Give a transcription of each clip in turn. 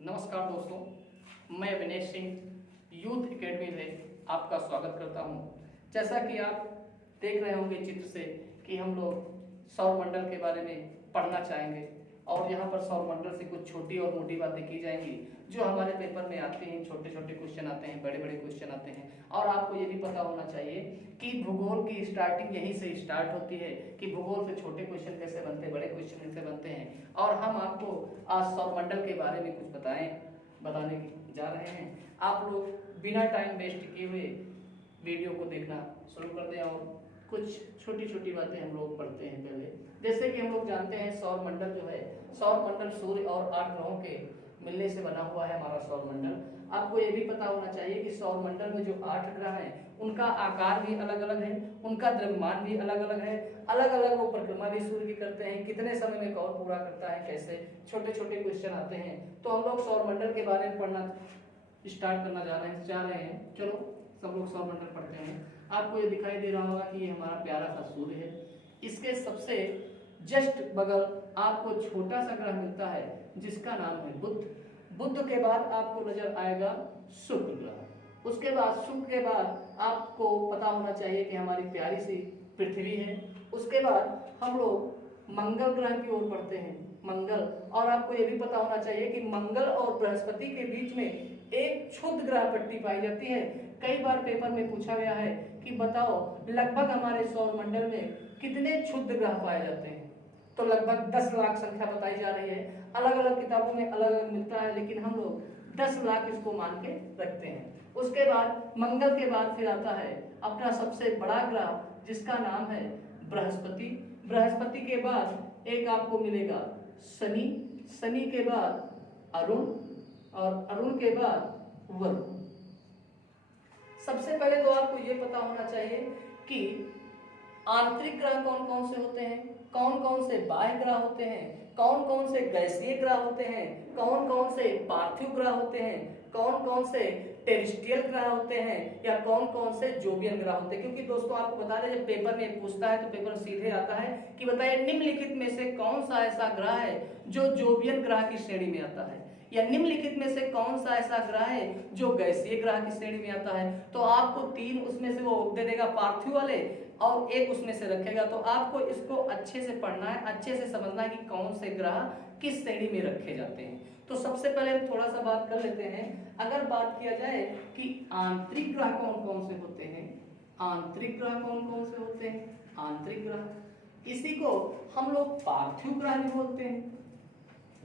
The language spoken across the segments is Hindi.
नमस्कार दोस्तों, मैं विनेश सिंह यूथ एकेडमी में आपका स्वागत करता हूं। जैसा कि आप देख रहे होंगे चित्र से कि हम लोग सौरमंडल के बारे में पढ़ना चाहेंगे और यहाँ पर सौरमंडल से कुछ छोटी और मोटी बातें की जाएंगी जो हमारे पेपर में आते हैं। छोटे छोटे क्वेश्चन आते हैं, बड़े बड़े क्वेश्चन आते हैं और आपको ये भी पता होना चाहिए कि भूगोल की स्टार्टिंग यहीं से स्टार्ट होती है कि भूगोल से छोटे क्वेश्चन कैसे बनते हैं, बड़े क्वेश्चन कैसे बनते हैं। और हम आपको आज सौरमंडल के बारे में कुछ बताने जा रहे हैं। आप लोग बिना टाइम वेस्ट किए हुए वीडियो को देखना शुरू कर दें और कुछ छोटी छोटी बातें हम लोग पढ़ते हैं। पहले जैसे कि हम लोग जानते हैं सौरमंडल जो है, सौरमंडल सूर्य और 8 ग्रहों के मिलने से बना हुआ है हमारा सौरमंडल। आपको ये भी पता होना चाहिए कि सौरमंडल में जो 8 ग्रह हैं उनका आकार भी अलग अलग है, उनका द्रव्यमान भी अलग अलग है, अलग अलग वो परिक्रमा भी सूर्य की करते हैं, कितने समय में कौन पूरा करता है, कैसे छोटे छोटे क्वेश्चन आते हैं। तो हम लोग सौरमंडल के बारे में पढ़ना स्टार्ट करना जा रहे हैं। चलो सब लोग सौरमंडल पढ़ते हैं। आपको ये दिखाई दे रहा होगा कि ये हमारा प्यारा सा सूर्य है। इसके सबसे जस्ट बगल आपको छोटा सा ग्रह मिलता है जिसका नाम है बुध। बुध के बाद आपको नजर आएगा शुक्र ग्रह। उसके बाद शुक्र के बाद आपको पता होना चाहिए कि हमारी प्यारी सी पृथ्वी है। उसके बाद हम लोग मंगल ग्रह की ओर बढ़ते हैं, मंगल। और आपको ये भी पता होना चाहिए कि मंगल और बृहस्पति के बीच में एक क्षुद्र ग्रह पट्टी पाई जाती है। कई बार पेपर में पूछा गया है कि बताओ लगभग हमारे सौरमंडल में कितने क्षुद्र ग्रह पाए जाते हैं। तो लगभग 10 लाख संख्या बताई जा रही है। अलग अलग किताबों में अलग अलग मिलता है, लेकिन हम लोग 10 लाख इसको मान के रखते हैं। उसके बाद मंगल के बाद फिर आता है अपना सबसे बड़ा ग्रह जिसका नाम है बृहस्पति। बृहस्पति के बाद एक आपको मिलेगा शनि, शनि के बाद अरुण और अरुण के बाद वरुण। सबसे पहले तो आपको यह पता होना चाहिए कि आंतरिक ग्रह कौन कौन से होते हैं, कौन कौन से बाह्य ग्रह होते हैं, कौन कौन से गैसीय ग्रह होते हैं, कौन कौन से पार्थिव ग्रह होते हैं, कौन कौन से टेरेस्ट्रियल ग्रह होते हैं या कौन कौन से जोवियन ग्रह होते हैं। क्योंकि दोस्तों आपको बता दें जब पेपर में पूछता है तो पेपर सीधे आता है कि बताइए निम्नलिखित में से कौन सा ऐसा ग्रह है जो जोवियन ग्रह की श्रेणी में आता है, या निम्नलिखित में से कौन सा ऐसा ग्रह है जो गैसीय ग्रह की श्रेणी में आता है। तो आपको 3 उसमें से वो दे देगा पार्थिव वाले और एक उसमें से रखेगा। तो आपको इसको अच्छे से पढ़ना है, अच्छे से समझना है कि कौन से ग्रह किस श्रेणी में रखे जाते हैं। तो सबसे पहले हम थोड़ा सा बात कर लेते हैं। अगर बात किया जाए कि आंतरिक ग्रह कौन कौन से होते हैं, आंतरिक ग्रह कौन कौन से होते हैं, आंतरिक ग्रह इसी को हम लोग पार्थिव ग्रह भी बोलते हैं।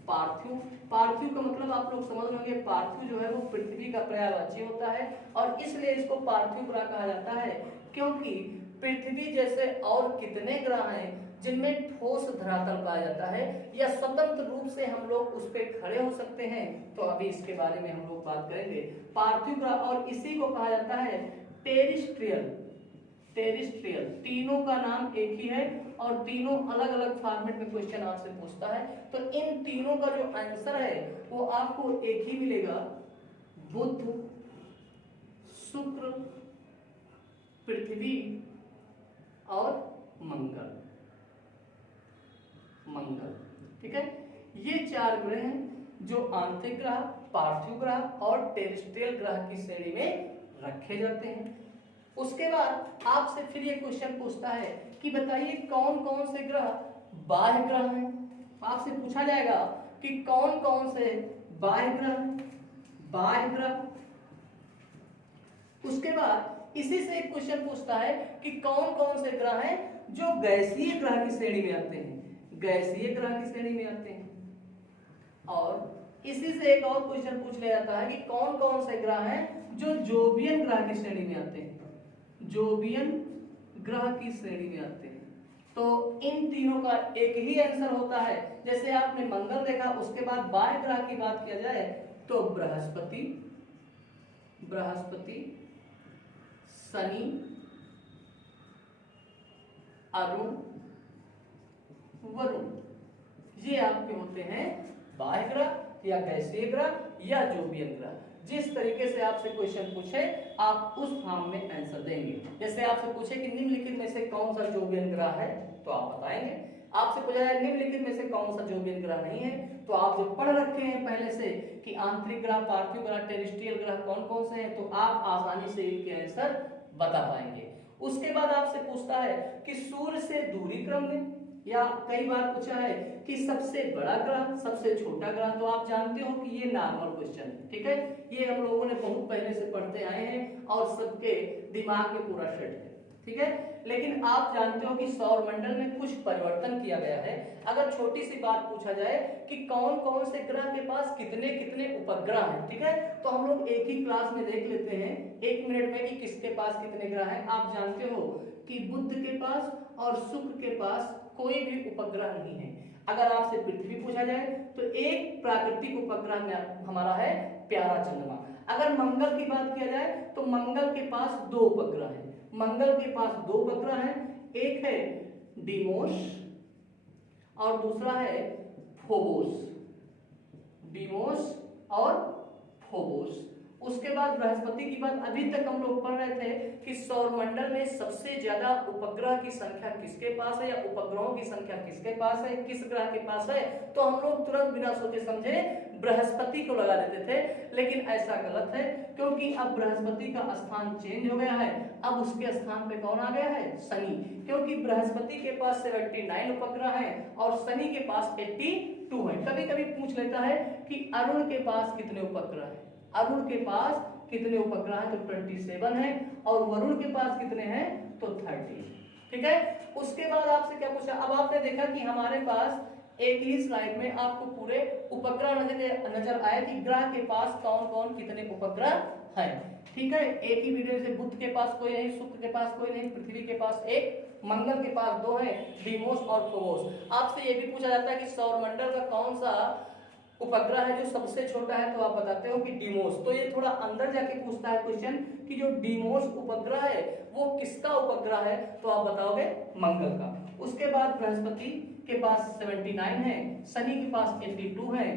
पार्थिव, पार्थिव का मतलब आप लोग समझ रहे होंगे, पार्थिव जो है वो पृथ्वी का पर्यायवाची होता है और इसलिए इसको पार्थिव ग्रह कहा जाता है क्योंकि पृथ्वी जैसे और कितने ग्रह हैं जिनमें ठोस धरातल पाया जाता है या स्वतंत्र रूप से हम लोग उस पे खड़े हो सकते हैं। तो अभी इसके बारे में हम लोग बात करेंगे पार्थिव ग्रह। और इसी को कहा जाता है टेरेस्ट्रियल। टेरेस्ट्रियल तीनों का नाम एक ही है और तीनों अलग अलग फॉर्मेट में क्वेश्चन आपसे पूछता है। तो इन तीनों का जो आंसर है वो आपको एक ही मिलेगा, बुध, शुक्र, पृथ्वी और मंगल। मंगल, ठीक है। ये 4 ग्रह हैं जो आंतरिक ग्रह, पार्थिव ग्रह और टेरेस्ट्रियल ग्रह की श्रेणी में रखे जाते हैं। उसके बाद आपसे फिर ये क्वेश्चन पूछता है कि बताइए कौन कौन से ग्रह बाह्य ग्रह हैं। आपसे पूछा जाएगा कि कौन कौन से बाह्य ग्रह, बाह्य ग्रह। उसके बाद इसी से एक क्वेश्चन पूछता है कि कौन कौन से ग्रह हैं जो गैसीय ग्रह की श्रेणी में आते हैं, गैसीय ग्रह की श्रेणी में आते हैं। और इसी से एक और क्वेश्चन पूछ लिया जाता है कि कौन कौन से ग्रह हैं जो जोवियन ग्रह की श्रेणी में आते हैं, जोवियन ग्रह की श्रेणी में आते हैं। तो इन तीनों का एक ही आंसर होता है। जैसे आपने मंगल देखा, उसके बाद बाह्य ग्रह की बात किया जाए तो बृहस्पति, बृहस्पति, शनि, अरुण, वरुण, ये आपके होते हैं बाह्य ग्रह या गैसीय ग्रह या जोवियन ग्रह। जिस तरीके से आपसे क्वेश्चन पूछे आप उस फॉर्म में आंसर देंगे। जैसे आपसे पूछे कि निम्नलिखित में से कौन सा जोवियन ग्रह है तो आप बताएंगे। आपसे पूछा जाए निम्नलिखित में से कौन सा जोवियन ग्रह नहीं है, तो आप जो पढ़ रखे हैं पहले से कि आंतरिक ग्रह, पार्थिव ग्रह, टेरेस्ट्रियल ग्रह कौन कौन से हैं, तो आप आसानी से इनके आंसर बता पाएंगे। उसके बाद आपसे पूछता है कि सूर्य से दूरी क्रम में, या कई बार पूछा है कि सबसे बड़ा ग्रह, सबसे छोटा ग्रह, तो आप जानते हो कि ये नॉर्मल क्वेश्चन है, ठीक है, ये हम लोगों ने बहुत पहले से पढ़ते आए हैं और सबके दिमाग में पूरा सेट है, ठीक है। लेकिन आप जानते हो कि सौर मंडल में कुछ परिवर्तन किया गया है। अगर छोटी सी बात पूछा जाए कि कौन कौन से ग्रह के पास कितने कितने उपग्रह हैं, ठीक है, तो हम लोग एक ही क्लास में देख लेते हैं 1 मिनट में कि किसके पास कितने ग्रह हैं। आप जानते हो कि बुध के पास और शुक्र के पास कोई भी उपग्रह नहीं है। अगर आपसे पृथ्वी पूछा जाए तो एक प्राकृतिक उपग्रह में हमारा है प्यारा चंद्रमा। अगर मंगल की बात किया जाए तो मंगल के पास 2 उपग्रह हैं, मंगल के पास 2 उपग्रह हैं, एक है डीमोस और दूसरा है फोबोस, डीमोस और फोबोस। उसके बाद बृहस्पति की बात अभी तक हम लोग पढ़ रहे थे कि सौरमंडल में सबसे ज्यादा उपग्रह की संख्या किसके पास है, या उपग्रहों की संख्या किसके पास है, किस ग्रह के पास है, तो हम लोग तुरंत बिना सोचे समझे बृहस्पति को लगा देते थे, लेकिन ऐसा गलत है, क्योंकि अब बृहस्पति का स्थान चेंज हो गया है। अब उसके स्थान पे कौन आ गया है, शनि, क्योंकि बृहस्पति के पास 79 उपग्रह हैं और शनि के पास 82 है। कभी कभी पूछ लेता है कि अरुण के पास कितने उपग्रह हैं, अरुण के पास कितने उपग्रह हैं, तो 27 है, और वरुण के पास कितने हैं, तो 30, ठीक है। उसके बाद आपसे क्या पूछा, अब आपने देखा कि हमारे पास एक ही स्लाइड में आपको पूरे उपग्रह नजर आए कि ग्रह के पास कौन कौन कितने उपग्रह हैं, ठीक है। एक ही वीडियो से बुध के पास कोई नहीं, शुक्र के पास कोई नहीं, पृथ्वी के पास 1, मंगल के पास 2 है, डीमोस और फोबोस। आपसे ये भी पूछा जाता है कि सौरमंडल का कौन सा उपग्रह है जो सबसे छोटा है, तो आप बताते हो कि डीमोस। तो ये थोड़ा अंदर जाके पूछता है क्वेश्चन कि जो डीमोस उपग्रह है वो किसका उपग्रह है, तो आप बताओगे मंगल का। उसके बाद बृहस्पति के पास 79 है, शनि के पास 82 है,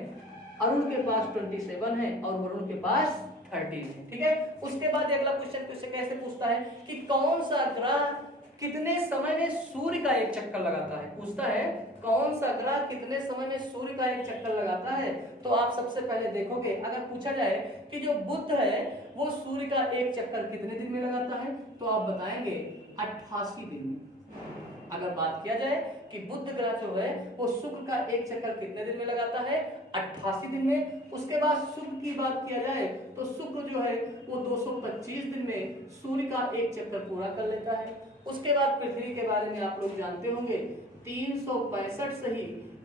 अरुण के पास 27 है और वरुण के पास 30 है, ठीक है। उसके बाद अगला क्वेश्चन कैसे पूछता है कि कौन सा ग्रह कितने समय में सूर्य का एक चक्कर लगाता है, पूछता है कौन सा ग्रह कितने समय में सूर्य का एक चक्कर लगाता है। तो आप सबसे पहले देखोगे, अगर पूछा जाए कि जो बुध है वो सूर्य का एक चक्कर कितने दिन में लगाता है, तो आप बताएंगे 88 दिन में। अगर बात किया जाए कि बुध ग्रह जो है वो शुक्र का एक चक्कर कितने दिन में लगाता है, 88 दिन में। उसके बाद शुक्र की बात किया जाए तो शुक्र जो है वो 225 दिन में सूर्य का एक चक्कर पूरा कर लेता है। उसके बाद पृथ्वी के बारे में आप लोग जानते होंगे, 365 से ही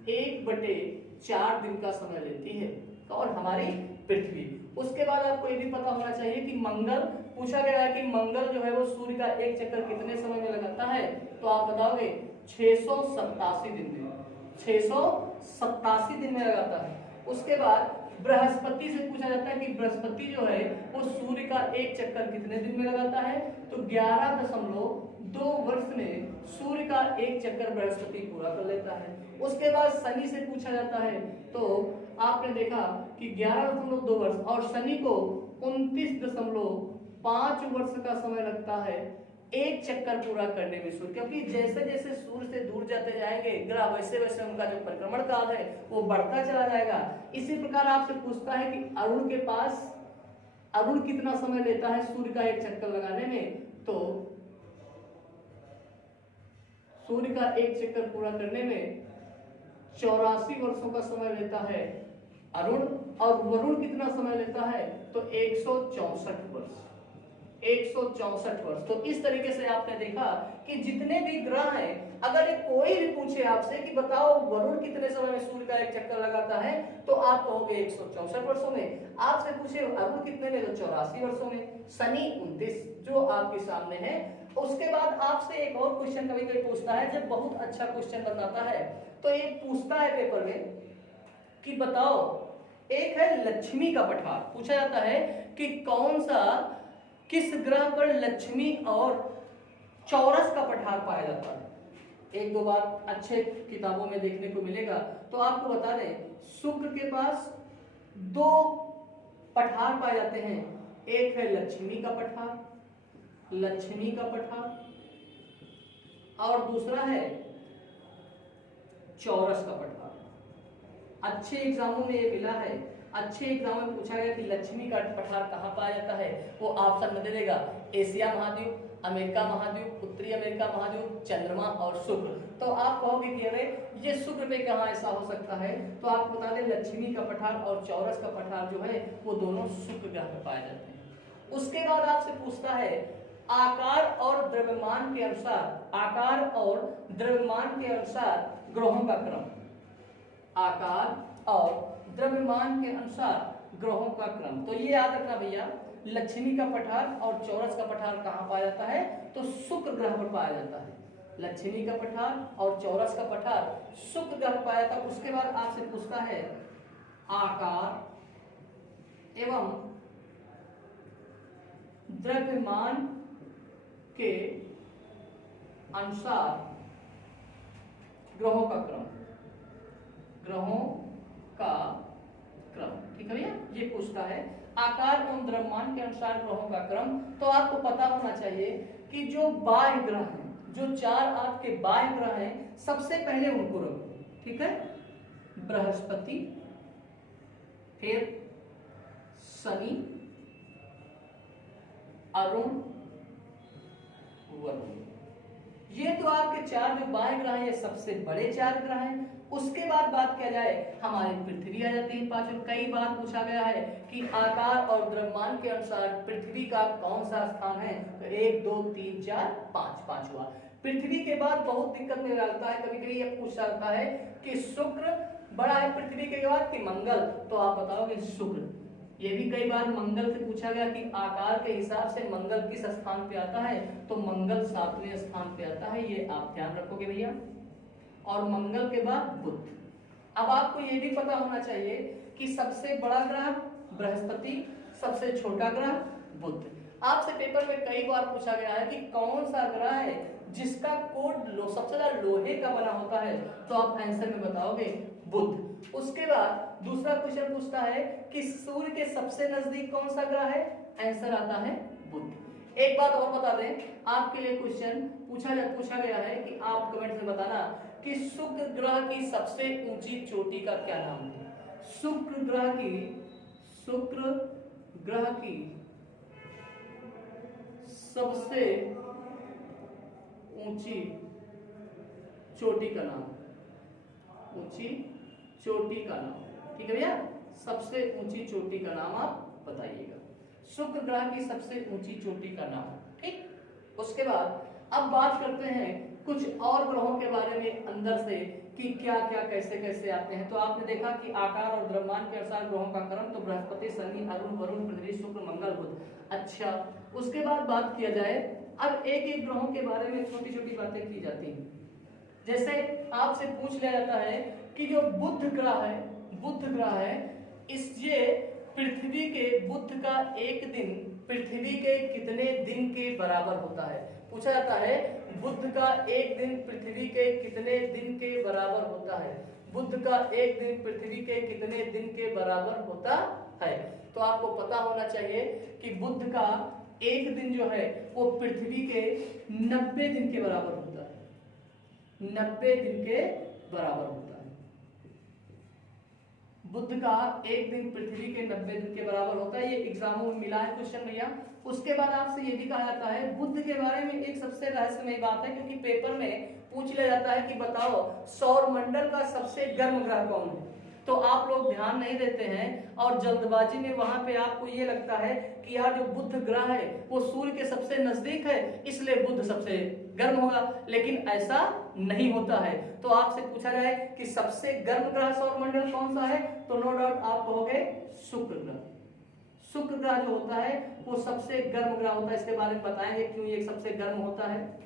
1/4 दिन का समय लेती है और हमारी पृथ्वी। उसके बाद आपको ये भी पता होना चाहिए कि मंगल, पूछा गया है कि मंगल जो है वो सूर्य का एक चक्कर कितने समय में लगाता है, तो आप बताओगे 687 दिन में, 687 दिन में लगाता है। उसके बाद बृहस्पति से पूछा जाता है कि बृहस्पति जो है वो सूर्य का एक चक्कर कितने दिन में लगाता है, तो 11.2 वर्ष में सूर्य का एक चक्कर बृहस्पति पूरा कर लेता है। उसके बाद शनि से पूछा जाता है तो आपने देखा कि 11.2 वर्ष और शनि को 29.5 वर्ष का समय लगता है एक चक्कर पूरा करने में सूर्य, क्योंकि जैसे जैसे सूर्य से दूर जाते जाएंगे ग्रह वैसे वैसे उनका जो परिक्रमण काल है वो बढ़ता चला जाएगा। इसी प्रकार आपसे पूछता है कि अरुण के पास, अरुण कितना समय लेता है सूर्य का एक चक्कर लगाने में, तो सूर्य का एक चक्कर पूरा करने में 84 वर्षों का समय लेता है अरुण, और वरुण कितना समय लेता है, तो 164 वर्ष, 164 वर्ष। तो इस तरीके से आपने देखा कि जितने भी ग्रह हैं, अगर ये कोई भी पूछे आपसे कि बताओ वरुण कितने समय में सूर्य का एक चक्कर लगाता है, तो आप कहोगे 164 वर्षों में। आपसे पूछे अरुण कितने में, तो 84 वर्षों में, शनि 29 जो आपके सामने है। उसके बाद आपसे एक और क्वेश्चन कभी कभी पूछता है, जब बहुत अच्छा क्वेश्चन बताता है तो ये पूछता है पेपर में कि बताओ, एक है लक्ष्मी का पठार, पूछा जाता है कि कौन सा, किस ग्रह पर लक्ष्मी और चौरस का पठार पाया जाता है। एक दो बार अच्छे किताबों में देखने को मिलेगा। तो आपको बता दें, शुक्र के पास 2 पठार पाए जाते हैं, एक है लक्ष्मी का पठार, लक्ष्मी का पठार, और दूसरा है चौरस का पठार। अच्छे एग्जामों में ये मिला है, अच्छे एग्जाम में पूछा गया कि लक्ष्मी का पठार कहाँ पाया जाता है, वो ऑप्शन में दे देगा एशिया महाद्वीप, अमेरिका महाद्वीप, उत्तरी अमेरिका महाद्वीप, चंद्रमा और शुक्र। तो आप कहोगे कि अरे ये शुक्र पे कहाँ ऐसा हो सकता है, तो आपको बता दें लक्ष्मी का पठार और चौरस का पठार जो है वो दोनों शुक्र ग्रह में पाए जाते हैं। उसके बाद आपसे पूछता है आकार और द्रव्यमान के अनुसार, आकार और द्रव्यमान के अनुसार ग्रहों का क्रम, आकार और द्रव्यमान के अनुसार ग्रहों का क्रम। तो ये याद रखना भैया, लक्ष्मी का पठार और चौरस का पठार कहाँ पाया जाता है, तो शुक्र ग्रह पर पाया जाता है। लक्ष्मी का पठार और चौरस का पठार शुक्र ग्रह पर पाया जाता है। उसके बाद आपसे पूछता है आकार एवं द्रव्यमान के अनुसार ग्रहों का क्रम, ग्रहों का क्रम, ठीक है भैया, ये पूछता है आकार एवं द्रव्यमान के अनुसार ग्रहों का क्रम। तो आपको पता होना चाहिए कि जो बाह्य ग्रह हैं, जो चार आपके बाह्य ग्रह हैं, सबसे पहले उनको रखो, ठीक है। बृहस्पति, फिर शनि, अरुण, वरुण, ये तो आपके चार जो बाह्य ग्रह हैं, ये सबसे बड़े चार ग्रह हैं। उसके बाद बात किया जाए हमारी पृथ्वी आ जाती है पांचों। कई बार पूछा गया है कि आकार और द्रव्यमान के अनुसार पृथ्वी का कौन सा स्थान है, तो 1 2 3 4 5, पांचवा। पृथ्वी के बाद बहुत दिक्कत में डालता है, कभी कभी ये पूछा जाता है कि शुक्र बड़ा है पृथ्वी के बाद कि मंगल, तो आप बताओगे शुक्र। ये भी कई बार मंगल से पूछा गया कि आकार के हिसाब से मंगल किस स्थान पे आता है, तो मंगल 7वें स्थान पे आता है, ये आप ध्यान रखोगे भैया। और मंगल के बाद बुध। अब आपको ये भी पता होना चाहिए कि सबसे बड़ा ग्रह बृहस्पति, सबसे छोटा ग्रह बुध। आपसे पेपर में कई बार पूछा गया है कि कौन सा ग्रह है जिसका कोड सबसे ज्यादा लोहे का बना होता है, तो आप आंसर में बताओगे बुध। उसके बाद दूसरा क्वेश्चन पूछता है कि सूर्य के सबसे नजदीक कौन सा ग्रह है, आंसर आता है बुध। एक बात और बता दें, आपके लिए क्वेश्चन पूछा गया है कि आप कमेंट में बताना कि शुक्र ग्रह की सबसे ऊंची चोटी का क्या नाम है। शुक्र ग्रह की सबसे ऊंची चोटी का नाम, ऊंची चोटी का नाम, ठीक है भैया, सबसे ऊंची चोटी का नाम आप बताइएगा। शुक्र ग्रह की सबसे ऊंची चोटी का नाम, ठीक। उसके बाद अब बात करते हैं कुछ और ग्रहों के बारे में अंदर से कि क्या क्या कैसे कैसे आते हैं। तो आपने देखा कि आकार और द्रव्यमान के अनुसार ग्रहों का क्रम, तो बृहस्पति, शनि, अरुण, वरुण, पृथ्वी, शुक्र, मंगल, बुध। अच्छा, उसके बाद बात किया जाए, अब एक एक ग्रहों के बारे में छोटी छोटी बातें की जाती हैं। जैसे आपसे पूछ लिया जाता है कि जो बुध ग्रह है ये पृथ्वी के, बुध का एक दिन पृथ्वी के कितने दिन के बराबर होता है। पूछा जाता है बुध का एक दिन पृथ्वी के कितने दिन के बराबर होता है, बुध का एक दिन पृथ्वी के कितने दिन के बराबर होता है। तो आपको पता होना चाहिए कि बुध का एक दिन जो है वो पृथ्वी के 90 दिन के बराबर होता है, 90 दिन के बराबर होता है। बुध का एक दिन पृथ्वी के 90 दिन के बराबर होता है। ये एग्जामों में मिला है क्वेश्चन भैया। उसके बाद आपसे ये भी कहा जाता है बुध के बारे में एक सबसे रहस्यमय बात है, क्योंकि पेपर में पूछ लिया जाता है कि बताओ सौर मंडल का सबसे गर्म ग्रह कौन है। तो आप लोग ध्यान नहीं देते हैं और जल्दबाजी में वहां पे आपको ये लगता है कि यार जो बुध ग्रह है वो सूर्य के सबसे नजदीक है इसलिए बुध सबसे गर्म होगा, लेकिन ऐसा नहीं होता है। तो आपसे पूछा जाए कि सबसे गर्म ग्रह सौरमंडल कौन सा है, तो नो डाउट आप कहोगे शुक्र ग्रह। शुक्र ग्रह जो होता है वो सबसे गर्म ग्रह होता है। इसके बारे में बताएंगे क्यों ये सबसे गर्म होता है,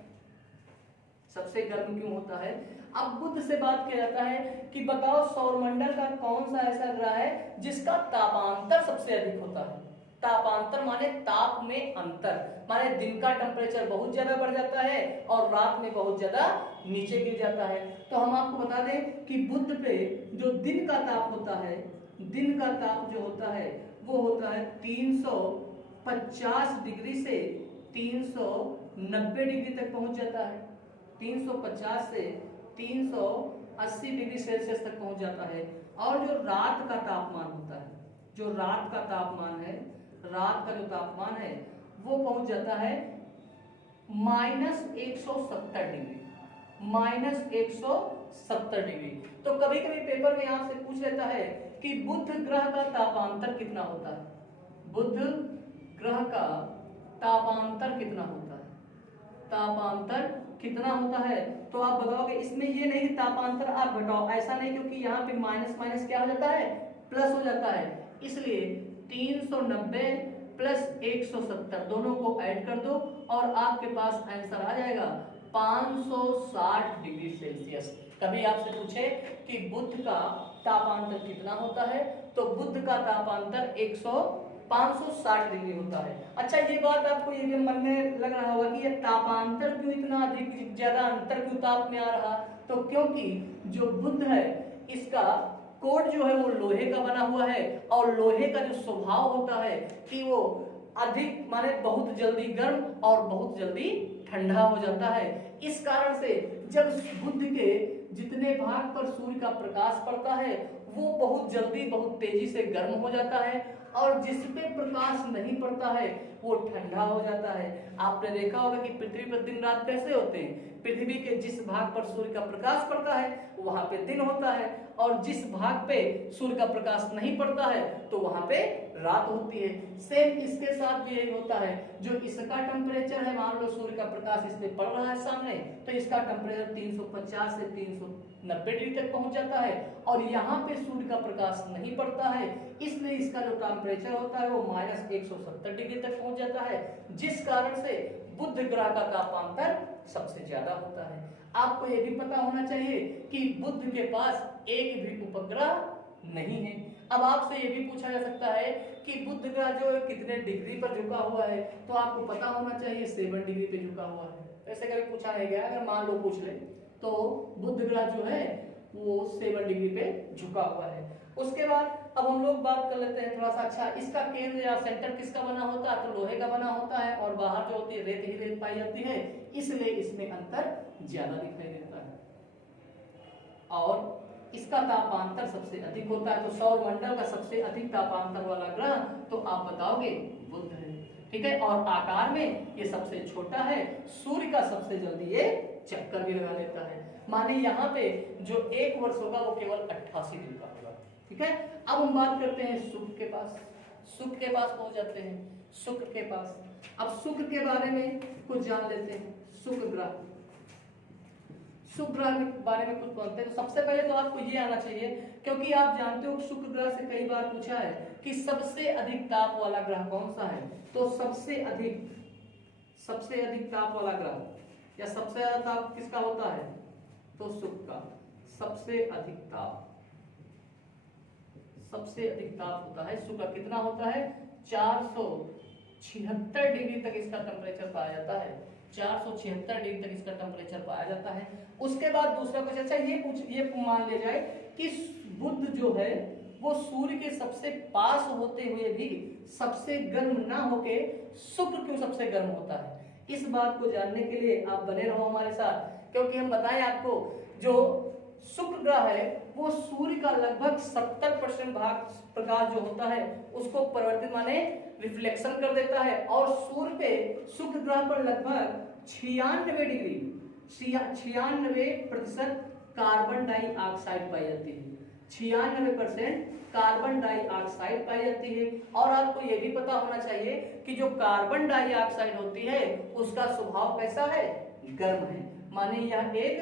सबसे गर्म क्यों होता है। अब बुध से बात किया जाता है कि बताओ सौरमंडल का कौन सा ऐसा ग्रह है जिसका तापांतर सबसे अधिक होता है। तापांतर माने ताप में अंतर, माने दिन का टेम्परेचर बहुत ज्यादा बढ़ जाता है और रात में बहुत ज्यादा नीचे गिर जाता है। तो हम आपको बता दें कि बुध पे जो दिन का ताप होता है, दिन का ताप जो होता है वो होता है 350 डिग्री से 390 डिग्री तक पहुंच जाता है। 350 से 390 80 डिग्री सेल्सियस तक पहुंच जाता है। और जो रात का तापमान होता है, जो रात का तापमान है, रात का जो तापमान है वो पहुंच जाता है -170 डिग्री, -170 डिग्री। तो कभी कभी पेपर में आपसे पूछ लेता है कि बुध ग्रह का तापांतर कितना होता है, बुध ग्रह का तापांतर कितना होता है, तापांतर कितना होता है। तो आप बताओगे इसमें ये नहीं तापांतर आप घटाओ, ऐसा नहीं, क्योंकि यहाँ पे माइनस माइनस क्या हो जाता है, प्लस हो जाता है। इसलिए 390 प्लस 170 दोनों को ऐड कर दो और आपके पास आंसर आ जाएगा 560 डिग्री सेल्सियस। कभी आपसे पूछे कि बुध का तापांतर कितना होता है, तो बुध का तापांतर 560 डिग्री होता है। अच्छा, ये बात आपको ये भी मन में लग रहा होगा कि ये तापांतर क्यों इतना अधिक ज्यादा अंतर क्यों ताप में आ रहा, तो क्योंकि जो बुध है इसका कोड जो है वो लोहे का बना हुआ है, और लोहे का जो स्वभाव होता है कि वो अधिक माने बहुत जल्दी गर्म और बहुत जल्दी ठंडा हो जाता है। इस कारण से जब बुध के जितने भाग पर सूर्य का प्रकाश पड़ता है वो बहुत जल्दी बहुत तेजी से गर्म हो जाता है, और जिस पे प्रकाश नहीं पड़ता है वो ठंडा हो जाता है। आपने देखा होगा कि पृथ्वी पर दिन रात कैसे होते हैं, पृथ्वी के जिस भाग पर सूर्य का प्रकाश पड़ता है वहां पे दिन होता है, और जिस भाग पे सूर्य का प्रकाश नहीं पड़ता है तो वहां पे रात होती है। सेम इसके साथ भी यही होता है। जो इसका टेम्परेचर है, मान लो सूर्य का प्रकाश इस पे पड़ रहा है सामने, तो इसका टेम्परेचर 350 से 390 डिग्री तक पहुंच जाता है, और यहाँ पे सूर्य का प्रकाश नहीं पड़ता है, इसलिए इसका जो टेम्परेचर होता है वो -170 डिग्री तक पहुंच जाता है, जिस कारण से बुध ग्रह का तापांतर सबसे ज्यादा होता है। आपको ये भी पता होना चाहिए कि बुध के पास एक भी उपग्रह नहीं है। अब आपसे ये भी पूछा जा सकता है कि बुध ग्रह जो है कितने डिग्री पर झुका हुआ है, तो आपको पता होना चाहिए 7 डिग्री पे झुका हुआ है। ऐसे कभी पूछा नहीं गया, अगर मान लो पूछ ले तो बुध ग्रह जो है वो 7 डिग्री पे झुका हुआ है। उसके बाद अब हम लोग बात कर लेते हैं थोड़ा सा। अच्छा, इसका केंद्र या सेंटर किसका बना होता है, तो लोहे का बना होता है, और बाहर जो होती है रेत ही रेत पाई जाती है, इसलिए इसमें अंतर ज्यादा दिखाई देता है, और इसका तापांतर सबसे अधिक होता है। तो सौर मंडल का सबसे अधिक तापांतर वाला ग्रह तो आप बताओगे बुध है, ठीक है। और आकार में ये सबसे छोटा है, सूर्य का सबसे जल्दी ये चक्कर भी लगा लेता है। माने यहाँ पे जो 1 वर्ष होगा वो केवल 88 दिन का होगा, ठीक है। अब हम बात करते हैं शुक्र के पास, शुक्र के पास पहुंच जाते हैं, शुक्र के पास। अब शुक्र के बारे में कुछ जान लेते हैं। शुक्र ग्रह, शुक्र ग्रह के बारे में कुछ बोलते हैं। तो सबसे पहले तो आपको ये आना चाहिए, क्योंकि आप जानते हो शुक्र ग्रह से कई बार पूछा है कि सबसे अधिक ताप वाला ग्रह कौन सा है, तो सबसे अधिक ताप वाला ग्रह या सबसे ज्यादा ताप किसका होता है, तो शुक्र का सबसे अधिक ताप होता है। शुक्र का कितना होता है, 476 डिग्री तक इसका टेम्परेचर पाया जाता है, 476 डिग्री तक इसका टेम्परेचर पाया जाता है। उसके बाद दूसरा क्वेश्चन, अच्छा ये मान लिया जाए कि बुध जो है वो सूर्य के सबसे पास होते हुए भी सबसे गर्म ना होके शुक्र क्यों सबसे गर्म होता है, इस बात को जानने के लिए आप बने रहो हमारे साथ, क्योंकि हम बताएं आपको जो शुक्र ग्रह है वो सूर्य का लगभग 70% भाग प्रकाश जो होता है उसको परिवर्तित माने रिफ्लेक्शन कर देता है, और सूर्य पे शुक्र ग्रह पर लगभग 96% कार्बन डाइऑक्साइड पाई जाती है, 96% कार्बन डाइऑक्साइड पाई जाती है। और आपको यह भी पता होना चाहिए कि जो कार्बन डाइऑक्साइड होती है उसका स्वभाव कैसा है, गर्म है, माने यह एक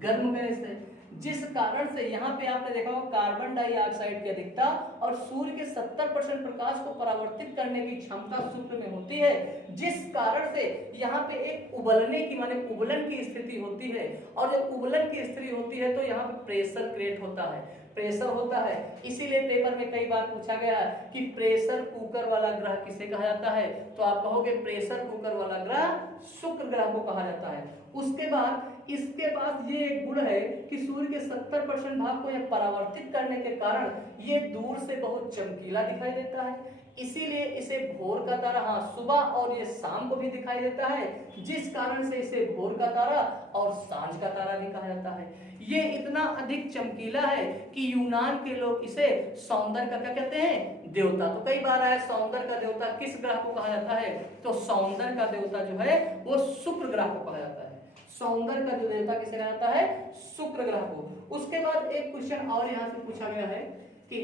गर्म गैस है, जिस कारण से यहाँ पे आपने देखा होगा कार्बन डाइऑक्साइड की अधिकता और सूर्य के 70% प्रकाश को परावर्तित करने की क्षमता शुक्र में होती है, जिस कारण से यहाँ पे एक उबलने की माने उबलन की स्थिति होती है, और जब उबलन की स्थिति होती है तो यहाँ पे प्रेशर क्रिएट होता है, प्रेशर होता है। इसीलिए पेपर में कई बार पूछा गया कि प्रेशर कुकर वाला ग्रह किसे कहा जाता है, तो आप कहोगे प्रेशर कुकर वाला ग्रह शुक्र ग्रह को कहा जाता है। उसके बाद इसके पास ये एक गुण है कि सूर्य के 70% भाग को यह परावर्तित करने के कारण ये दूर से बहुत चमकीला दिखाई देता है। इसीलिए इसे भोर का तारा, हाँ सुबह और ये शाम को भी दिखाई देता है, जिस कारण से इसे भोर का तारा और सांझ का तारा भी कहा जाता है। ये इतना अधिक चमकीला है कि यूनान के लोग इसे सौंदर्य का क्या कहते हैं, देवता। तो कई बार आया सौंदर्य का देवता किस ग्रह को कहा जाता है, तो सौंदर्य का देवता जो है वो शुक्र ग्रह को कहा जाता है। सौंदर्य का जो देवता किसे कहा जाता है, शुक्र ग्रह को। उसके बाद एक क्वेश्चन और यहाँ से पूछा गया है कि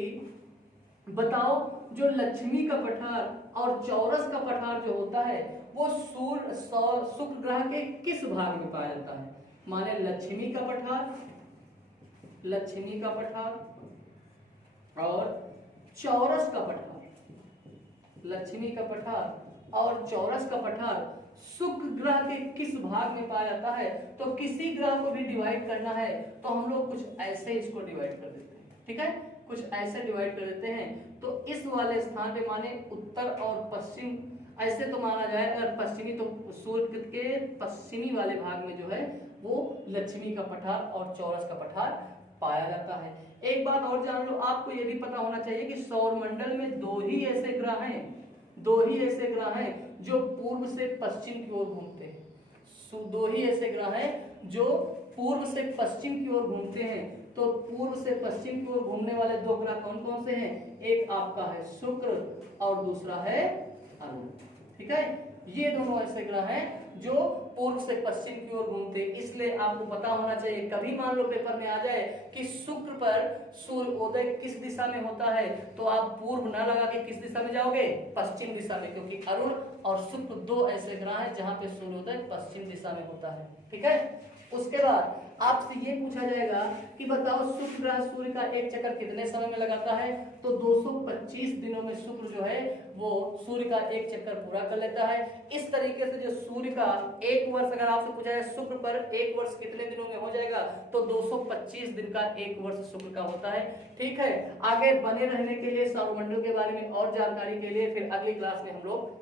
बताओ जो लक्ष्मी का पठार और चौरस का पठार जो होता है वो सूर्य शुक्र ग्रह के किस भाग में पाया जाता है। माने लक्ष्मी का पठार और चौरस का पठार, लक्ष्मी का पठार और चौरस का पठार शुक्र ग्रह के किस भाग में पाया जाता है। तो किसी ग्रह को भी डिवाइड करना है तो हम लोग कुछ ऐसे इसको डिवाइड कर देते हैं, ठीक है, कुछ ऐसे डिवाइड कर देते हैं। तो इस वाले स्थान पे माने उत्तर और पश्चिम, ऐसे तो माना जाए अगर पश्चिमी तो सूर्य के पश्चिमी वाले भाग में जो है वो लक्ष्मी का पठार और चौरस का पठार पाया जाता है। एक बात और जान लो, आपको ये भी पता होना चाहिए कि सौरमंडल में दो ही ऐसे ग्रह हैं जो पूर्व से पश्चिम की ओर घूमते हैं। दो ही ऐसे ग्रह हैं जो पूर्व से पश्चिम की ओर घूमते हैं। तो पूर्व से पश्चिम की ओर घूमने वाले दो ग्रह कौन कौन से हैं, एक आपका है शुक्र और दूसरा है अरुण, ठीक है। ये दोनों ऐसे ग्रह हैं जो पूर्व से पश्चिम की ओर घूमते हैं। इसलिए आपको पता होना चाहिए, कभी मान लो पेपर में आ जाए कि शुक्र पर सूर्योदय किस दिशा में होता है तो आप पूर्व ना लगा के किस दिशा में जाओगे, पश्चिम दिशा में, क्योंकि अरुण और शुक्र दो ऐसे ग्रह हैं जहां पे सूर्योदय पश्चिम दिशा में होता है, ठीक है। उसके बाद आपसे ये पूछा जाएगा कि बताओ शुक्र ग्रह सूर्य का एक चक्कर कितने समय में लगाता है। तो 225 दिनों में शुक्र जो है वो सूर्य का एक चक्कर पूरा कर लेता है। इस तरीके से जो सूर्य का एक वर्ष, अगर आपसे पूछा जाए शुक्र पर एक वर्ष कितने दिनों में हो जाएगा, तो 225 दिन का एक वर्ष शुक्र का होता है, ठीक है। आगे बने रहने के लिए, सौरमंडल के बारे में और जानकारी के लिए फिर अगली क्लास में हम लोग